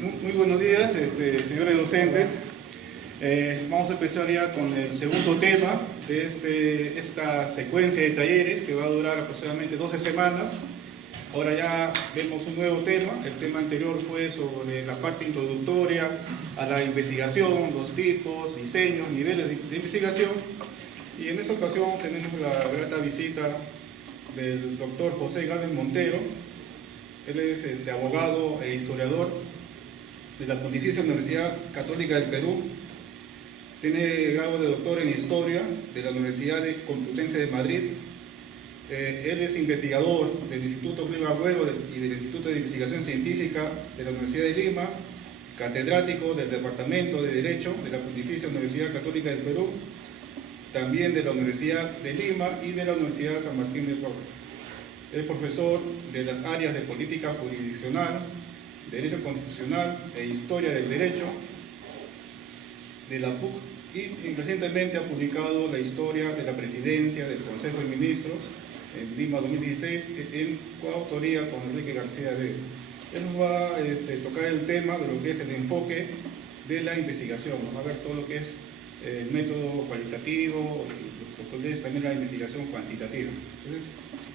Muy buenos días, señores docentes. Vamos a empezar ya con el segundo tema de esta secuencia de talleres que va a durar aproximadamente 12 semanas. Ahora ya vemos un nuevo tema. El tema anterior fue sobre la parte introductoria a la investigación, los tipos, diseños, niveles de investigación. Y en esta ocasión tenemos la grata visita del doctor José Gálvez Montero. Él es abogado e historiador de la Pontificia Universidad Católica del Perú. Tiene grado de doctor en Historia de la Universidad Complutense de Madrid. Él es investigador del Instituto Club Agüero y del Instituto de Investigación Científica de la Universidad de Lima, catedrático del Departamento de Derecho de la Pontificia Universidad Católica del Perú, también de la Universidad de Lima y de la Universidad San Martín de Porres. Es profesor de las áreas de Política Jurisdiccional, Derecho Constitucional e Historia del Derecho de la PUC y recientemente ha publicado la historia de la presidencia del Consejo de Ministros en Lima 2016 en coautoría con Enrique García de. Él nos va a tocar el tema de lo que es el enfoque de la investigación. Vamos a ver todo lo que es el método cualitativo y lo que es también la investigación cuantitativa. Entonces,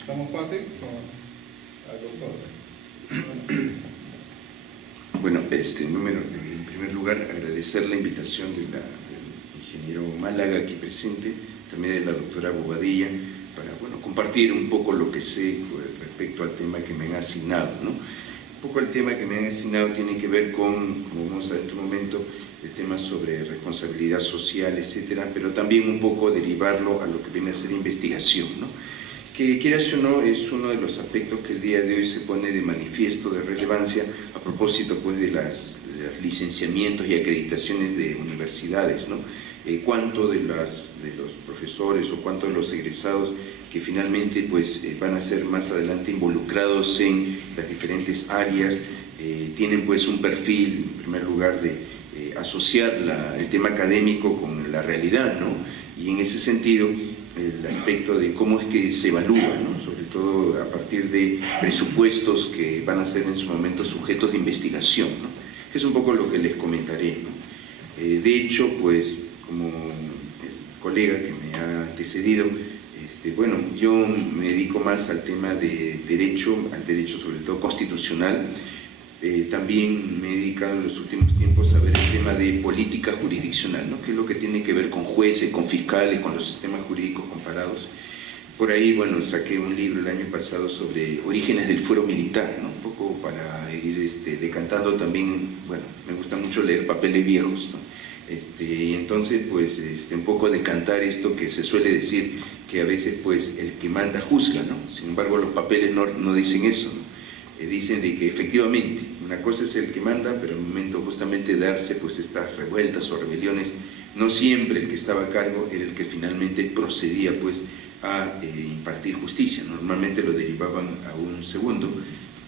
damos pase al doctor. Bueno, en primer lugar, agradecer la invitación del ingeniero Málaga aquí presente, también de la doctora Bobadilla, para compartir un poco lo que sé respecto al tema que me han asignado, ¿no? Un poco el tema que me han asignado tiene que ver con, como vamos a ver en este momento, el tema sobre responsabilidad social, etcétera, pero también un poco derivarlo a lo que viene a ser investigación, ¿no? Que quieras o no es uno de los aspectos que el día de hoy se pone de manifiesto de relevancia a propósito pues de los licenciamientos y acreditaciones de universidades, ¿no? Cuánto de los profesores o cuánto de los egresados que finalmente pues van a ser más adelante involucrados en las diferentes áreas tienen pues un perfil en primer lugar de asociar el tema académico con la realidad, ¿no? Y en ese sentido el aspecto de cómo es que se evalúa, ¿no? Sobre todo a partir de presupuestos que van a ser en su momento sujetos de investigación, ¿no? Que es un poco lo que les comentaré, ¿no? De hecho, pues como el colega que me ha antecedido, yo me dedico más al tema de derecho, al derecho sobre todo constitucional. También me he dedicado en los últimos tiempos a ver el tema de política jurisdiccional, ¿no? Que es lo que tiene que ver con jueces, con fiscales, con los sistemas jurídicos comparados. Por ahí, saqué un libro el año pasado sobre orígenes del fuero militar, ¿no? Un poco para ir decantando también, me gusta mucho leer papeles viejos, ¿no? Y entonces, pues, un poco decantar esto que se suele decir que a veces, pues, el que manda juzga, ¿no? Sin embargo, los papeles no dicen eso, ¿no? Dicen de que efectivamente una cosa es el que manda, pero en el momento justamente de darse pues estas revueltas o rebeliones, no siempre el que estaba a cargo era el que finalmente procedía pues a impartir justicia, normalmente lo derivaban a un segundo,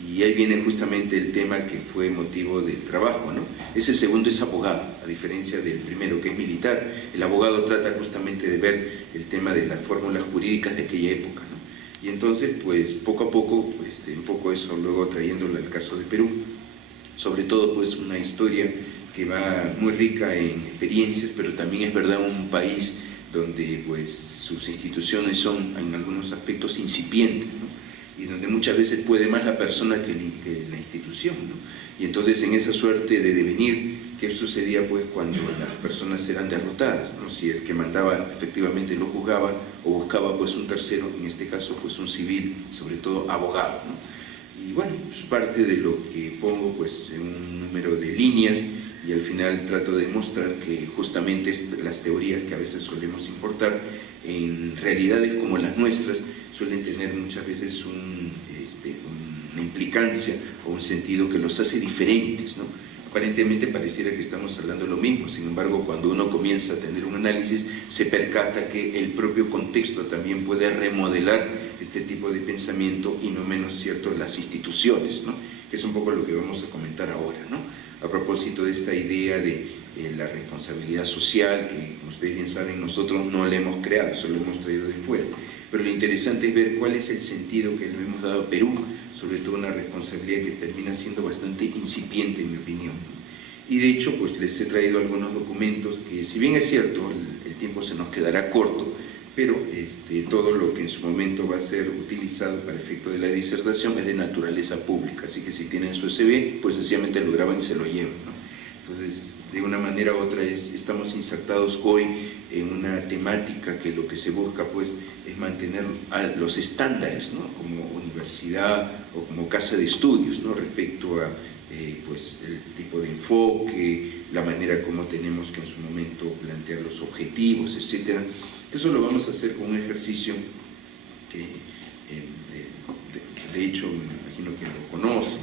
y ahí viene justamente el tema que fue motivo del trabajo, ¿no? Ese segundo es abogado, a diferencia del primero que es militar. El abogado trata justamente de ver el tema de las fórmulas jurídicas de aquella época, ¿no? Y entonces, pues, poco a poco, un poco eso luego trayéndolo al caso de Perú, sobre todo, pues, una historia que va muy rica en experiencias, pero también es verdad un país donde, pues, sus instituciones son, en algunos aspectos, incipientes, ¿no? Y donde muchas veces puede más la persona que la institución, ¿no? Y entonces, en esa suerte de devenir, ¿qué sucedía pues cuando las personas eran derrotadas, ¿no? Si el que mandaba efectivamente lo juzgaba o buscaba pues un tercero, en este caso pues un civil, sobre todo abogado, ¿no? Y es parte de lo que pongo pues en un número de líneas, y al final trato de demostrar que justamente las teorías que a veces solemos importar en realidades como las nuestras suelen tener muchas veces una implicancia o un sentido que los hace diferentes, ¿no? Aparentemente pareciera que estamos hablando de lo mismo, sin embargo, cuando uno comienza a tener un análisis, se percata que el propio contexto también puede remodelar este tipo de pensamiento, y no menos cierto las instituciones, ¿no? Que es un poco lo que vamos a comentar ahora, ¿no? A propósito de esta idea de la responsabilidad social, que como ustedes bien saben, nosotros no la hemos creado, solo hemos traído de fuera. Pero lo interesante es ver cuál es el sentido que le hemos dado a Perú, sobre todo una responsabilidad que termina siendo bastante incipiente en mi opinión. Y de hecho, pues les he traído algunos documentos que, si bien es cierto, el tiempo se nos quedará corto, pero todo lo que en su momento va a ser utilizado para efecto de la disertación es de naturaleza pública, así que si tienen su USB, pues sencillamente lo graban y se lo llevan, ¿no? Entonces, de una manera u otra, estamos insertados hoy en una temática que lo que se busca pues es mantener los estándares, ¿no? Como universidad o como casa de estudios, ¿no? Respecto a pues el tipo de enfoque, la manera como tenemos que en su momento plantear los objetivos, etcétera. Eso lo vamos a hacer con un ejercicio que de hecho me imagino que lo conocen,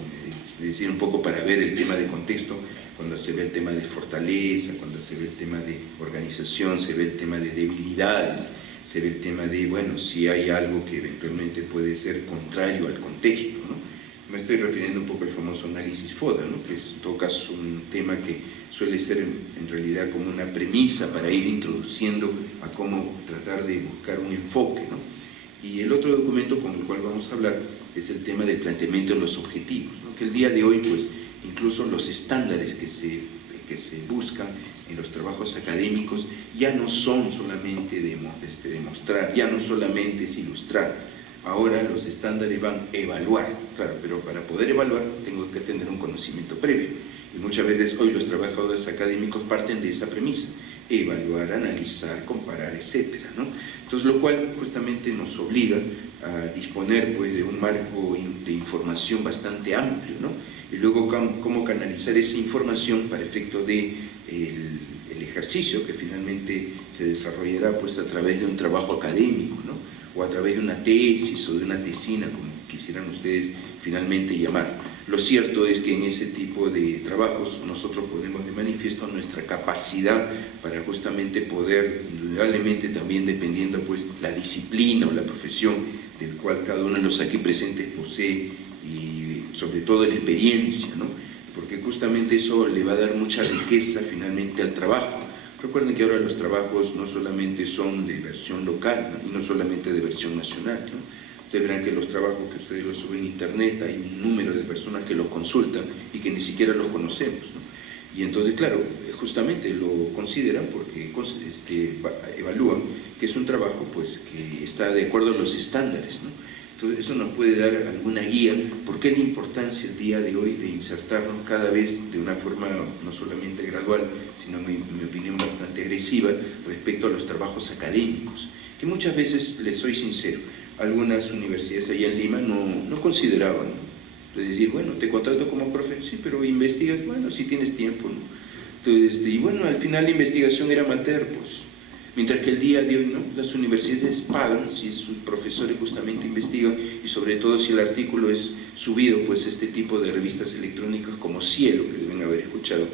es decir, un poco para ver el tema de contexto, cuando se ve el tema de fortaleza, cuando se ve el tema de organización, se ve el tema de debilidades, se ve el tema de, bueno, si hay algo que eventualmente puede ser contrario al contexto, ¿no? Me estoy refiriendo un poco al famoso análisis FODA, ¿no? Que es en todo caso un tema que suele ser en realidad como una premisa para ir introduciendo a cómo tratar de buscar un enfoque, ¿no? Y el otro documento con el cual vamos a hablar es el tema del planteamiento de los objetivos, ¿no? Que el día de hoy, pues, incluso los estándares que se buscan en los trabajos académicos ya no son solamente demostrar, ya no solamente es ilustrar. Ahora los estándares van a evaluar, claro, pero para poder evaluar tengo que tener un conocimiento previo. Y muchas veces hoy los trabajadores académicos parten de esa premisa: evaluar, analizar, comparar, etcétera, ¿no? Entonces, lo cual justamente nos obliga a disponer pues de un marco de información bastante amplio, ¿no? Y luego cómo canalizar esa información para efecto de el ejercicio que finalmente se desarrollará pues a través de un trabajo académico, ¿no? O a través de una tesis o de una tesina, como quisieran ustedes finalmente llamar. Lo cierto es que en ese tipo de trabajos nosotros ponemos de manifiesto nuestra capacidad para justamente poder, indudablemente también dependiendo pues la disciplina o la profesión del cual cada uno de los aquí presentes posee, y sobre todo la experiencia, ¿no? Porque justamente eso le va a dar mucha riqueza finalmente al trabajo. Recuerden que ahora los trabajos no solamente son de versión local, ¿no? Y no solamente de versión nacional, ¿no? Ustedes verán que los trabajos que ustedes los suben en internet, hay un número de personas que los consultan y que ni siquiera los conocemos, ¿no? Y entonces, claro, justamente lo consideran porque evalúan que es un trabajo pues, que está de acuerdo a los estándares, ¿no? Entonces, eso nos puede dar alguna guía. ¿Por qué la importancia el día de hoy de insertarnos cada vez de una forma no solamente gradual, sino en mi opinión bastante agresiva respecto a los trabajos académicos? Que muchas veces, les soy sincero, algunas universidades allá en Lima no consideraban, ¿no? Es decir, bueno, te contrato como profe, sí, pero investigas, bueno, si tienes tiempo, ¿no? Entonces, y bueno, al final la investigación era amateur, pues. Mientras que el día de hoy, ¿no? Las universidades pagan si sus profesores justamente investigan, y sobre todo si el artículo es subido pues este tipo de revistas electrónicas como Cielo, que deben haber escuchado,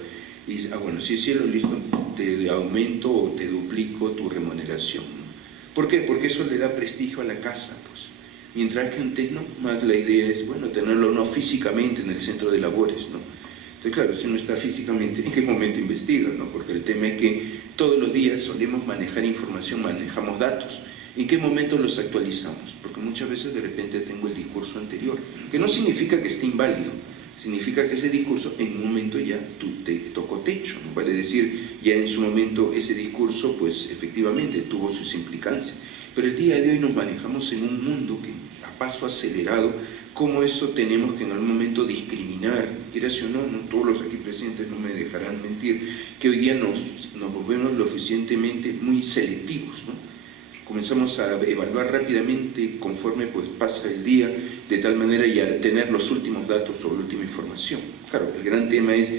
y dice, bueno, si es Cielo, listo, te aumento o te duplico tu remuneración, ¿no? ¿Por qué? Porque eso le da prestigio a la casa, pues. Mientras que antes, ¿no? Más la idea es, bueno, tenerlo no físicamente en el centro de labores, ¿no? Entonces, claro, si uno está físicamente, ¿en qué momento investiga, no? Porque el tema es que todos los días solemos manejar información, manejamos datos. ¿En qué momento los actualizamos? Porque muchas veces de repente tengo el discurso anterior, que no significa que esté inválido, significa que ese discurso en un momento ya te tocó techo, ¿no? Vale decir, ya en su momento ese discurso pues efectivamente tuvo sus implicancias. Pero el día de hoy nos manejamos en un mundo que a paso acelerado, cómo eso tenemos que en algún momento discriminar, quieras o no, todos los aquí presentes no me dejarán mentir, que hoy día nos volvemos lo suficientemente muy selectivos, ¿no? Comenzamos a evaluar rápidamente conforme pues pasa el día, de tal manera y a tener los últimos datos o la última información. Claro, el gran tema es,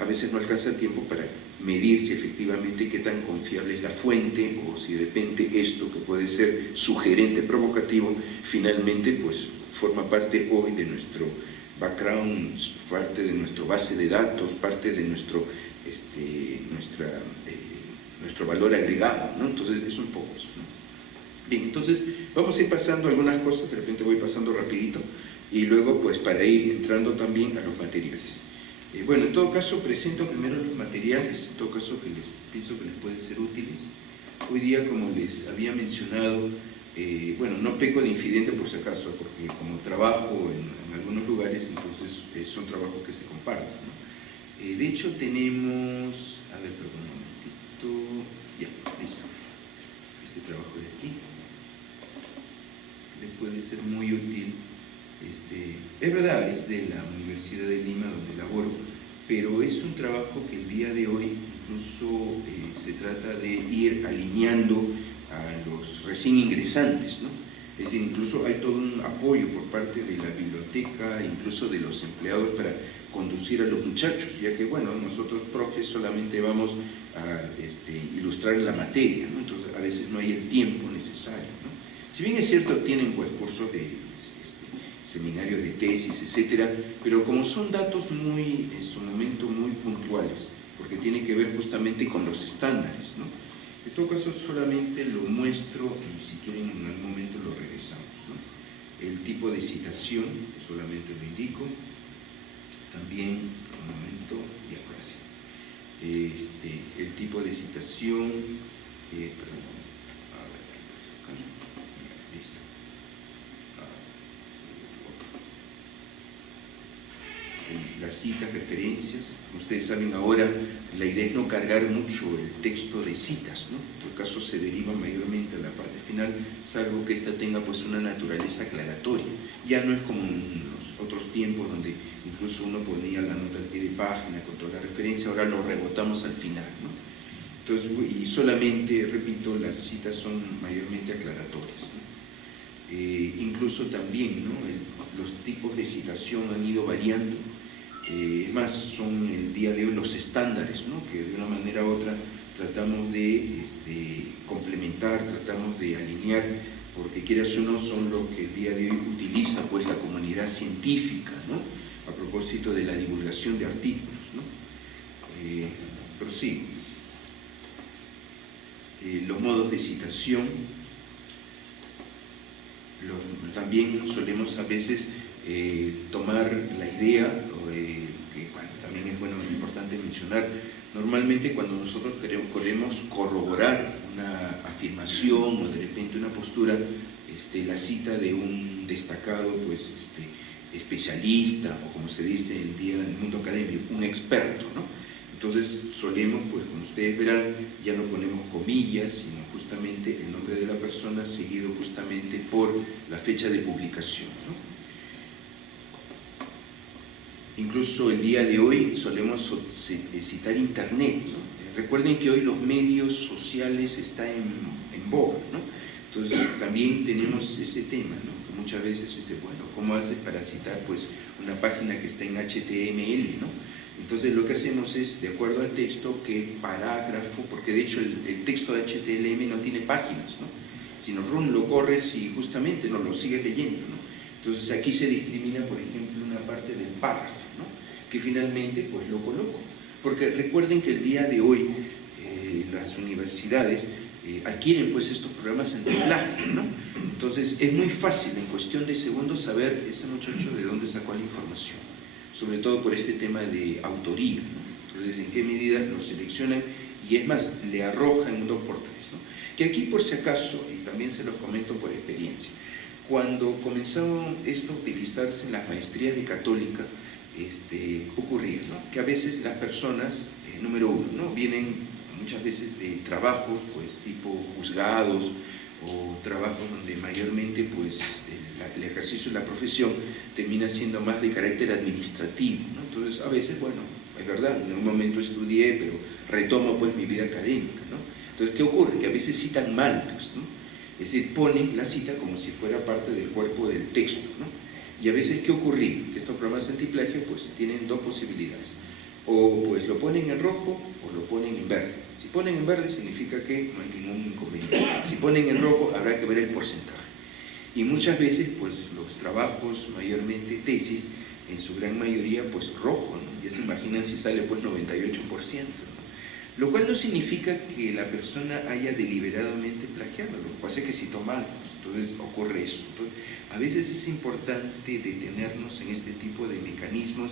a veces no alcanza tiempo para medir si efectivamente qué tan confiable es la fuente, o si de repente esto que puede ser sugerente, provocativo, finalmente pues forma parte hoy de nuestro background, parte de nuestra base de datos, parte de nuestro valor agregado, ¿no? Entonces es un poco eso, ¿no? Bien, entonces vamos a ir pasando algunas cosas, de repente voy pasando rapidito, y luego pues para ir entrando también a los materiales. Bueno, en todo caso presento primero los materiales, en todo caso que pienso que les pueden ser útiles. Hoy día, como les había mencionado, bueno, no peco de infidente por si acaso, porque como trabajo en algunos lugares, entonces son trabajos que se comparten, ¿no? De hecho tenemos, a ver, perdón un momentito, ya, listo, este trabajo de aquí, le puede ser muy útil, es verdad, es de la Universidad de Lima donde laboro, pero es un trabajo que el día de hoy incluso se trata de ir alineando a los recién ingresantes, ¿no? Es decir, incluso hay todo un apoyo por parte de la biblioteca, incluso de los empleados para conducir a los muchachos, ya que, bueno, nosotros profes solamente vamos a ilustrar la materia, ¿no? Entonces a veces no hay el tiempo necesario, ¿no? Si bien es cierto, tienen pues cursos de seminarios de tesis, etcétera, pero como son datos muy, en su momento, muy puntuales, porque tiene que ver justamente con los estándares, ¿no? En todo caso, solamente lo muestro y si quieren en algún momento lo regresamos, ¿no? El tipo de citación, solamente lo indico. También, un momento, y ahora sí. El tipo de citación, perdón, a ver, acá, listo. Las citas, referencias, como ustedes saben ahora, la idea es no cargar mucho el texto de citas, ¿no? En todo caso se deriva mayormente a la parte final, salvo que ésta tenga pues una naturaleza aclaratoria. Ya no es como en los otros tiempos donde incluso uno ponía la nota al pie de página con toda la referencia, ahora lo rebotamos al final, ¿no? Entonces, y solamente, repito, las citas son mayormente aclaratorias, ¿no? Incluso también, ¿no? Los tipos de citación han ido variando. Es más, son el día de hoy los estándares, ¿no? Que de una manera u otra tratamos de complementar, tratamos de alinear, porque quieras o no son los que el día de hoy utiliza pues la comunidad científica, ¿no? A propósito de la divulgación de artículos, ¿no? Pero sí, los modos de citación, también solemos a veces tomar la idea, que bueno, también es bueno, importante mencionar, normalmente cuando nosotros queremos corroborar una afirmación o de repente una postura, la cita de un destacado pues, especialista, o como se dice en el mundo académico, un experto, ¿no? Entonces solemos, pues como ustedes verán, ya no ponemos comillas, sino justamente el nombre de la persona seguido justamente por la fecha de publicación, ¿no? Incluso el día de hoy solemos citar internet, ¿no? Recuerden que hoy los medios sociales están en boga, ¿no? Entonces también tenemos ese tema, ¿no? Que muchas veces dice, bueno, ¿cómo haces para citar pues una página que está en HTML, ¿no? Entonces lo que hacemos es, de acuerdo al texto, qué parágrafo, porque de hecho el texto de HTML no tiene páginas, ¿no? Sino lo corres y justamente no lo sigues leyendo, ¿no? Entonces aquí se discrimina, por ejemplo, una parte del párrafo, ¿no? Que finalmente pues lo coloco. Porque recuerden que el día de hoy las universidades adquieren pues estos programas antiplagio, ¿no? Entonces es muy fácil en cuestión de segundos saber ese muchacho de dónde sacó la información, sobre todo por este tema de autoría, ¿no? Entonces en qué medida lo seleccionan y es más, le arrojan un 2x3, ¿no? Que aquí por si acaso, y también se los comento por experiencia, cuando comenzó esto a utilizarse en las maestrías de católica, ocurría, ¿no? Que a veces las personas, número uno, ¿no? Vienen muchas veces de trabajos pues tipo juzgados o trabajos donde mayormente pues el ejercicio de la profesión termina siendo más de carácter administrativo, ¿no? Entonces a veces, bueno, es verdad, en un momento estudié, pero retomo pues mi vida académica, ¿no? Entonces, ¿qué ocurre? Que a veces citan mal, pues, ¿no? Es decir, ponen la cita como si fuera parte del cuerpo del texto, ¿no? Y a veces, ¿qué ocurre? Que estos programas antiplagio pues tienen dos posibilidades. O pues lo ponen en rojo o lo ponen en verde. Si ponen en verde significa que no hay ningún inconveniente. Si ponen en rojo habrá que ver el porcentaje. Y muchas veces pues los trabajos, mayormente tesis, en su gran mayoría pues rojo, ¿no? Ya se imaginan si sale pues 98%, ¿no? Lo cual no significa que la persona haya deliberadamente plagiado, lo que pasa es que citó mal, pues, entonces ocurre eso. Entonces, a veces es importante detenernos en este tipo de mecanismos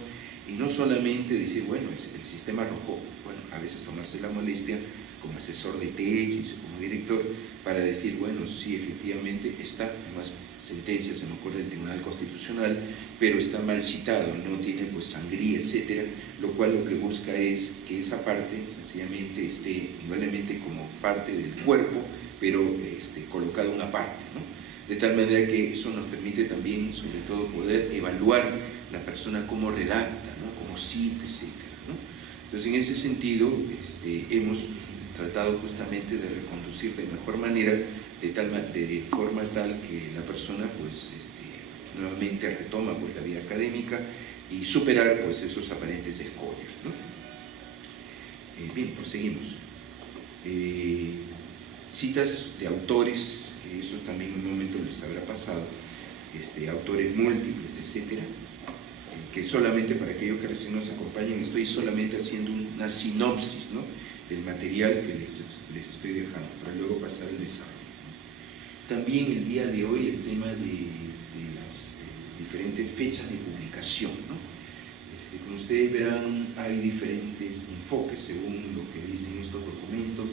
y no solamente decir, bueno, el sistema arrojó, bueno, a veces tomarse la molestia como asesor de tesis o como director, para decir, bueno, sí, efectivamente está, además sentencias, se me acuerdo, del Tribunal Constitucional, pero está mal citado, no tiene pues sangría, etcétera, lo cual lo que busca es que esa parte sencillamente esté igualmente como parte del cuerpo, pero colocado una parte, ¿no? De tal manera que eso nos permite también, sobre todo, poder evaluar la persona cómo redacta, ¿no? Cómo cita, etcétera, ¿no? Entonces, en ese sentido, hemos tratado justamente de reconducir de mejor manera, de forma tal que la persona, pues, nuevamente retoma pues, la vida académica y superar pues, esos aparentes escollos, ¿no? Bien, proseguimos. Citas de autores, que eso también en un momento les habrá pasado, autores múltiples, etcétera, que solamente para aquellos que recién nos acompañan estoy solamente haciendo una sinopsis, ¿no?, del material que les estoy dejando, para luego pasar al desarrollo. También el día de hoy el tema de las diferentes fechas de publicación, ¿no? Como ustedes verán, hay diferentes enfoques según lo que dicen estos documentos,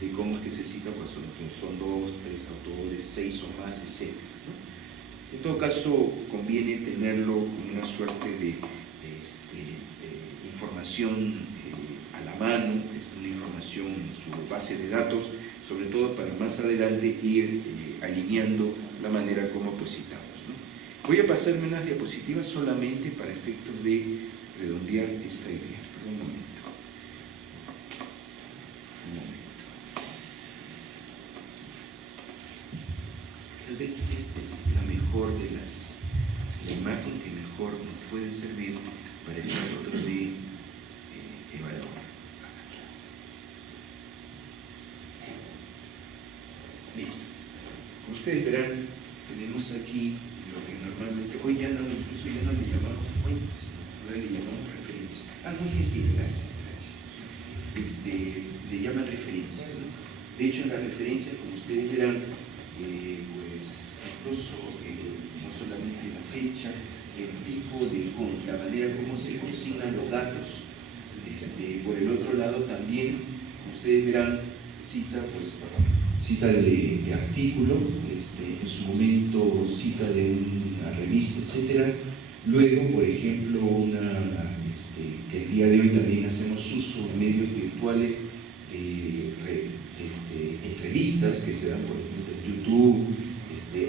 de cómo es que se cita, pues son 2, 3 autores, 6 o más, etc., ¿no? En todo caso, conviene tenerlo como una suerte de información a la mano, una información en su base de datos, sobre todo para más adelante ir alineando la manera como pues citamos, ¿no? Voy a pasarme unas diapositivas solamente para efectos de redondear esta idea. Perdón, un momento. Tal vez esta es la mejor de la imagen que mejor nos puede servir para efectos de evaluar. Listo. Como ustedes verán, tenemos aquí lo que normalmente, hoy ya no, incluso ya no le llamamos fuentes, ahora le llamamos referencias. Muy gentil, gracias. Le llaman referencias, ¿no? De hecho, en las referencias, como ustedes verán, pues incluso no solamente la fecha, el tipo la manera como se consignan los datos. Por el otro lado también, como ustedes verán, cita de artículo, en su momento cita de una revista, etcétera. Luego, por ejemplo, que el día de hoy también hacemos uso de medios virtuales, entrevistas que se dan, por ejemplo, en YouTube,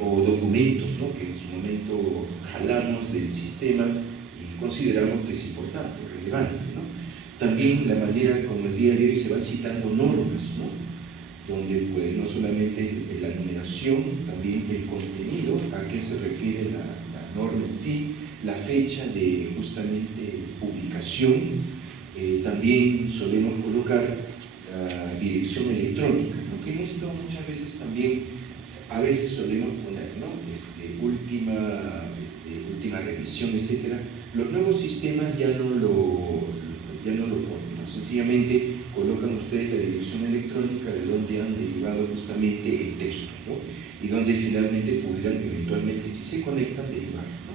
o documentos, ¿no?, que en su momento jalamos del sistema y consideramos que es importante, relevante, ¿no? También la manera como el día de hoy se van citando normas, ¿no?, donde pues no solamente la numeración, también el contenido, a qué se refiere la norma en sí, la fecha de justamente publicación, también solemos colocar la dirección electrónica, ¿no?, que en esto muchas veces también, a veces solemos poner, ¿no?, última revisión, etcétera. Los nuevos sistemas ya no lo ponen, ¿no? Sencillamente colocan ustedes la dirección electrónica de donde han derivado justamente el texto, ¿no?, y donde finalmente pudieran eventualmente, si se conectan, derivar, ¿no?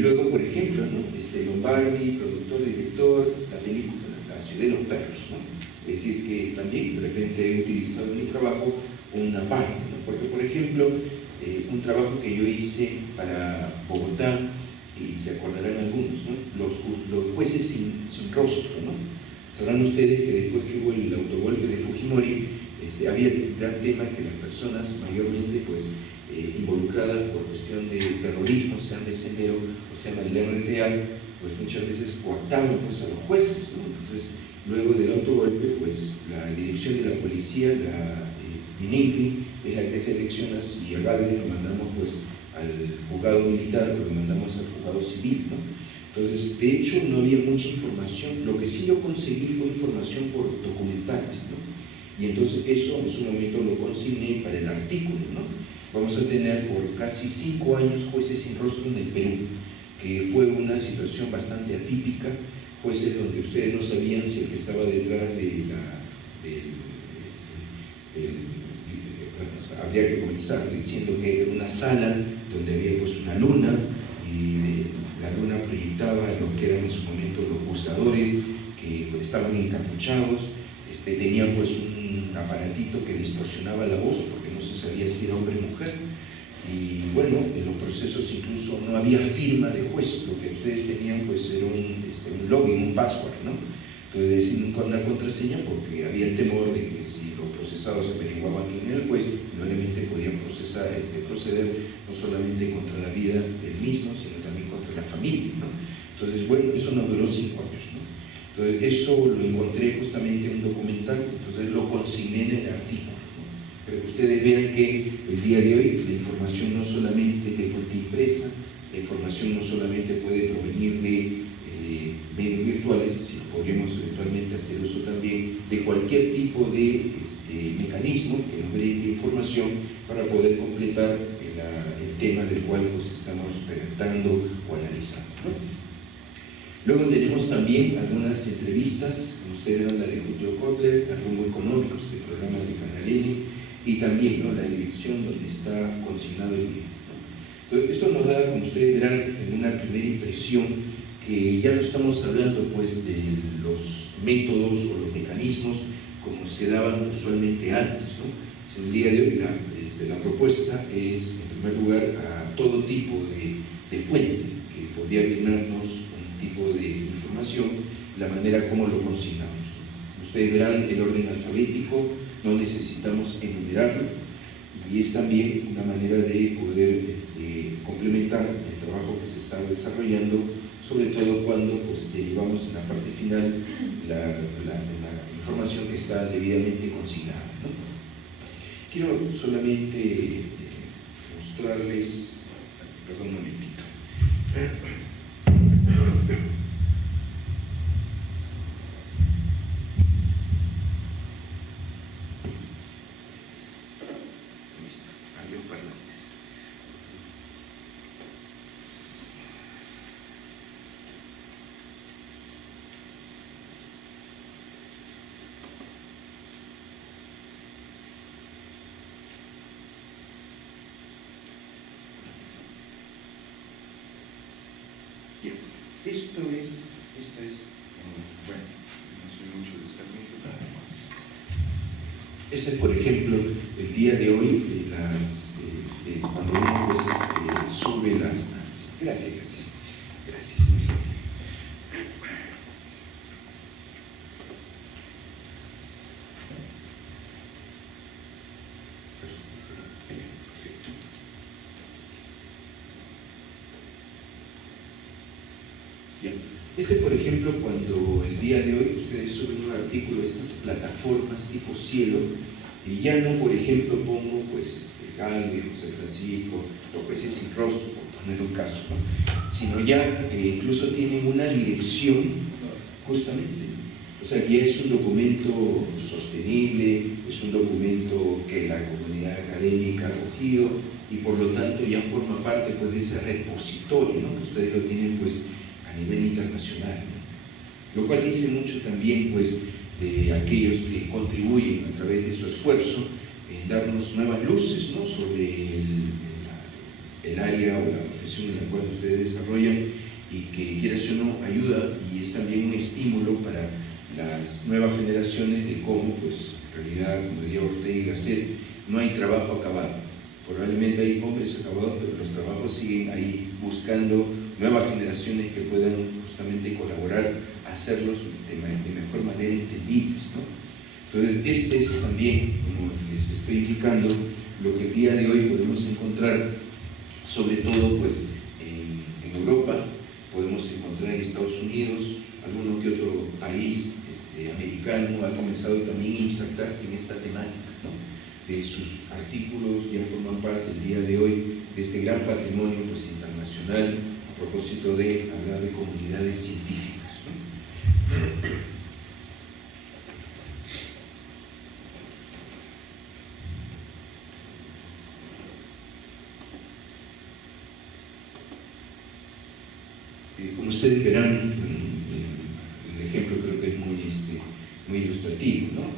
Luego, por ejemplo, ¿no?, Lombardi, productor, director, la película La ciudad de los perros, ¿no? Es decir, que también de repente he utilizado en mi trabajo una página, ¿no? Porque, por ejemplo, un trabajo que yo hice para Bogotá, y se acordarán algunos, ¿no?, los jueces sin rostro, ¿no? Sabrán ustedes que después que hubo el autogolpe de Fujimori, había el gran tema que las personas mayormente pues, involucradas por cuestión de terrorismo, sean de Sendero o sean del RTA, pues muchas veces coartaban pues, a los jueces, ¿no? Entonces, luego del autogolpe, pues la dirección de la policía, la DINIFI, es la que selecciona si a Galvez lo mandamos pues, al juzgado militar o lo mandamos al juzgado civil, ¿no? Entonces, de hecho, no había mucha información. Lo que sí yo conseguí fue información por documentales, ¿no? Y entonces eso en su momento lo consigné para el artículo, ¿no? Vamos a tener por casi 5 años jueces sin rostro en el Perú, que fue una situación bastante atípica, jueces donde ustedes no sabían si el que estaba detrás habría que comenzar diciendo que era una sala donde había pues una luna y la luna proyectaba lo que eran en su momento los juzgadores que pues, estaban encapuchados, tenían pues un aparatito que distorsionaba la voz porque no se sabía si era hombre o mujer. Y bueno, en los procesos incluso no había firma de juez, lo que ustedes tenían pues era un login, un password, ¿no? Entonces una contraseña porque había el temor de que si los procesados averiguaban quién era el juez, probablemente podían proceder no solamente contra la vida del mismo, sino también contra la familia, ¿no? Entonces, bueno, eso nos duró 5 años, ¿no? Entonces, eso lo encontré justamente en un documental, entonces lo consigné en el artículo, ¿no? Pero que ustedes vean que el día de hoy la información no solamente es de fuente impresa, la información no solamente puede provenir de medios virtuales, sino podríamos eventualmente hacer uso también de cualquier tipo de mecanismo que nos brinde información para poder completar el tema del cual pues, estamos redactando o analizando, ¿no? Luego tenemos también algunas entrevistas, como ustedes verán, la de Julio Kotler, al rumbo económico, este programa de Canaleni, y también, ¿no?, la dirección donde está consignado el libro, ¿no? Entonces, esto nos da, como ustedes verán, en una primera impresión, que ya no estamos hablando pues de los métodos o los mecanismos como se daban usualmente antes, ¿no? En el día de hoy la propuesta es, en primer lugar, a todo tipo de fuente que podría brindarnos tipo de información, la manera como lo consignamos. Ustedes verán el orden alfabético, no necesitamos enumerarlo, y es también una manera de poder complementar el trabajo que se está desarrollando, sobre todo cuando pues, derivamos en la parte final la información que está debidamente consignada, ¿no? Quiero solamente mostrarles, perdón un momentito. Esto es, bueno, no soy mucho de desarrollo. Este es, por ejemplo, el día de hoy, cuando uno pues, sube las... Gracias. Este, por ejemplo, cuando el día de hoy ustedes suben un artículo de estas plataformas tipo Cielo, y ya no, por ejemplo, pongo pues Galvez, José Francisco, los jueces sin rostro, por poner un caso, ¿no? Sino ya incluso tienen una dirección, justamente. O sea, ya es un documento sostenible, es un documento que la comunidad académica ha acogido y por lo tanto ya forma parte pues, de ese repositorio, ¿no? Que ustedes lo tienen pues a nivel internacional, ¿no? Lo cual dice mucho también pues de aquellos que contribuyen a través de su esfuerzo en darnos nuevas luces, ¿no?, sobre el área o la profesión en la cual ustedes desarrollan y que quieras o no ayuda y es también un estímulo para las nuevas generaciones de cómo pues en realidad, como diría Ortega y Gasset, no hay trabajo acabado. Probablemente hay hombres acabados, pero los trabajos siguen ahí buscando nuevas generaciones que puedan justamente colaborar a hacerlos de mejor manera entendibles, ¿no? Entonces, este es también, como les estoy indicando, lo que el día de hoy podemos encontrar, sobre todo pues, en Europa, podemos encontrar en Estados Unidos, alguno que otro país americano ha comenzado también a insertarse en esta temática, ¿no? De sus artículos ya forman parte el día de hoy de ese gran patrimonio pues, internacional a propósito de hablar de comunidades científicas, ¿no? Como ustedes verán, el ejemplo creo que es muy ilustrativo, ¿no?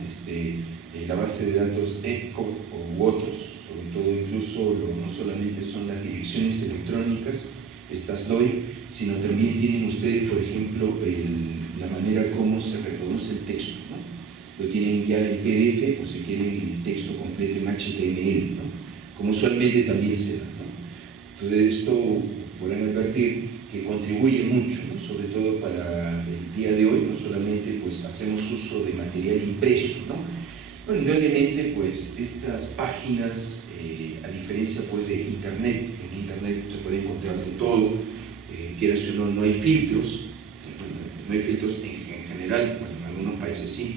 La base de datos ECO u otros, sobre todo incluso no solamente son las direcciones electrónicas, estas DOI, sino también tienen ustedes, por ejemplo, la manera como se reproduce el texto, ¿no? lo tienen ya en PDF o si quieren el texto completo en HTML, ¿no? Como usualmente también se da, ¿no? Entonces esto podrán advertir que contribuye mucho, ¿no? Sobre todo para el día de hoy, no solamente pues hacemos uso de material impreso, ¿no? Bueno, indudablemente pues estas páginas, a diferencia pues de Internet, que en Internet se puede encontrar de todo, quieras o no, no hay filtros, no hay filtros en general, bueno, en algunos países sí,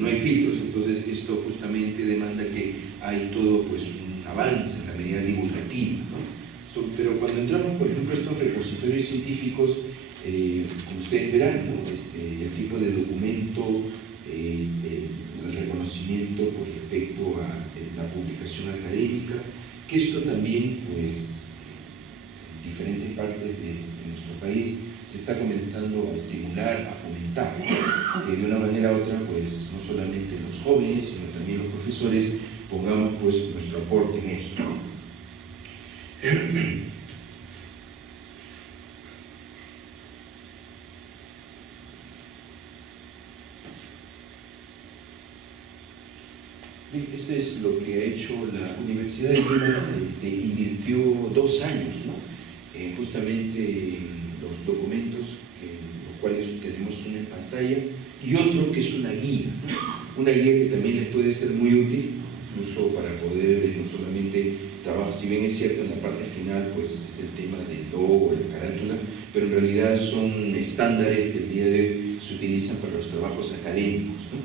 no hay filtros, entonces esto justamente demanda que hay todo pues un avance en la medida divulgativa, ¿no? Pero cuando entramos, por ejemplo, a estos repositorios científicos, como ustedes verán, ¿no? El tipo de documento, el reconocimiento con respecto a la publicación académica, que esto también, pues, en diferentes partes de nuestro país se está comenzando a estimular, a fomentar, que de una manera u otra, pues, no solamente los jóvenes, sino también los profesores, pongamos, pues, nuestro aporte en eso, ¿no? Esto es lo que ha hecho la Universidad de Lima. Invirtió 2 años, ¿no? Justamente en los documentos, los cuales tenemos uno en pantalla, y otro que es una guía, ¿no? Una guía que también les puede ser muy útil, incluso para poder no solamente trabajar, si bien es cierto en la parte final pues es el tema del logo, la carátula, pero en realidad son estándares que el día de hoy se utilizan para los trabajos académicos, ¿no?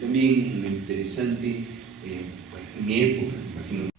También lo interesante, bueno, en mi época, imagino